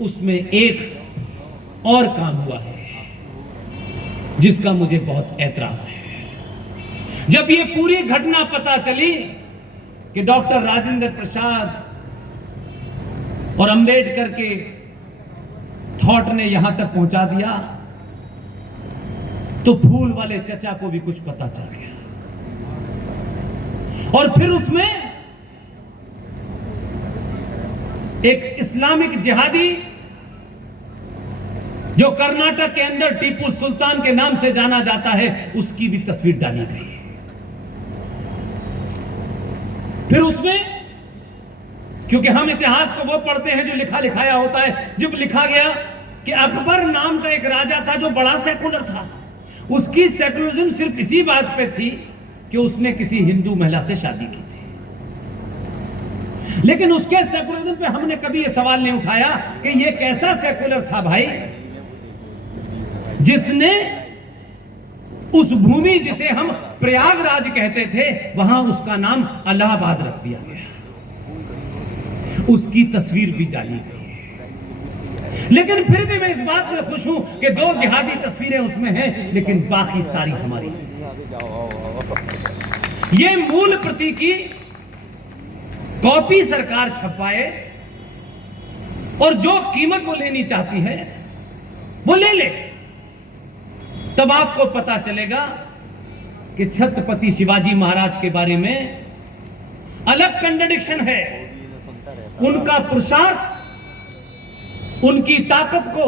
उसमें एक और काम हुआ है जिसका मुझे बहुत ऐतराज है। जब ये पूरी घटना पता चली कि डॉक्टर राजेंद्र प्रसाद और अंबेडकर के थॉट ने यहां तक पहुंचा दिया, तो फूल वाले चचा को भी कुछ पता चल गया। और फिर उसमें एक इस्लामिक जिहादी जो कर्नाटक के अंदर टीपू सुल्तान के नाम से जाना जाता है, उसकी भी तस्वीर डाली गई। फिर उसमें, क्योंकि हम इतिहास को वो पढ़ते हैं जो लिखा लिखाया होता है, जब लिखा गया कि अकबर नाम का एक राजा था जो बड़ा सेकुलर था, उसकी सेकुलरिज्म सिर्फ इसी बात पे थी कि उसने किसी हिंदू महिला से शादी की थी। लेकिन उसके सेकुलरिज्म पे हमने कभी यह सवाल नहीं उठाया कि यह कैसा सेकुलर था भाई, जिसने उस भूमि जिसे हम प्रयागराज कहते थे, वहां उसका नाम इलाहाबाद रख दिया गया। उसकी तस्वीर भी डाली गई। लेकिन फिर भी मैं इस बात में खुश हूं कि 2 जिहादी तस्वीरें उसमें हैं, लेकिन बाकी सारी हमारी। ये मूल प्रति की कॉपी सरकार छपवाए और जो कीमत वो लेनी चाहती है वो ले ले, तब आपको पता चलेगा कि छत्रपति शिवाजी महाराज के बारे में अलग कंट्राडिक्शन है। उनका पुरुषार्थ, उनकी ताकत को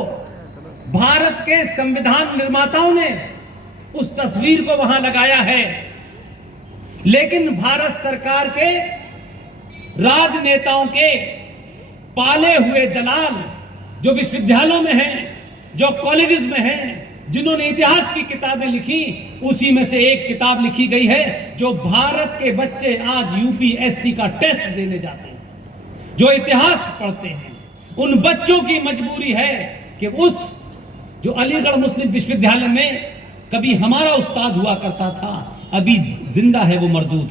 भारत के संविधान निर्माताओं ने उस तस्वीर को वहां लगाया है, लेकिन भारत सरकार के राजनेताओं के पाले हुए दलाल जो विश्वविद्यालयों में हैं, जो कॉलेजेस में हैं, जिन्होंने इतिहास की किताबें लिखी, उसी में से एक किताब लिखी गई है जो भारत के बच्चे आज यूपीएससी का टेस्ट देने जाते हैं, जो इतिहास पढ़ते हैं, उन बच्चों की मजबूरी है कि उस जो अलीगढ़ मुस्लिम विश्वविद्यालय में कभी हमारा उस्ताद हुआ करता था, अभी जिंदा है वो मरदूद,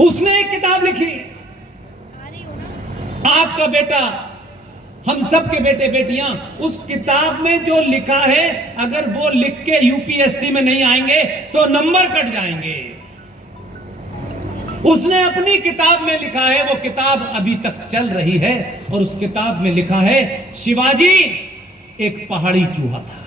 उसने एक किताब लिखी, आपका बेटा, हम सब के बेटे बेटियां, उस किताब में जो लिखा है, अगर वो लिख के यूपीएससी में नहीं आएंगे तो नंबर कट जाएंगे। उसने अपनी किताब में लिखा है, वो किताब अभी तक चल रही है, और उस किताब में लिखा है शिवाजी एक पहाड़ी चूहा था।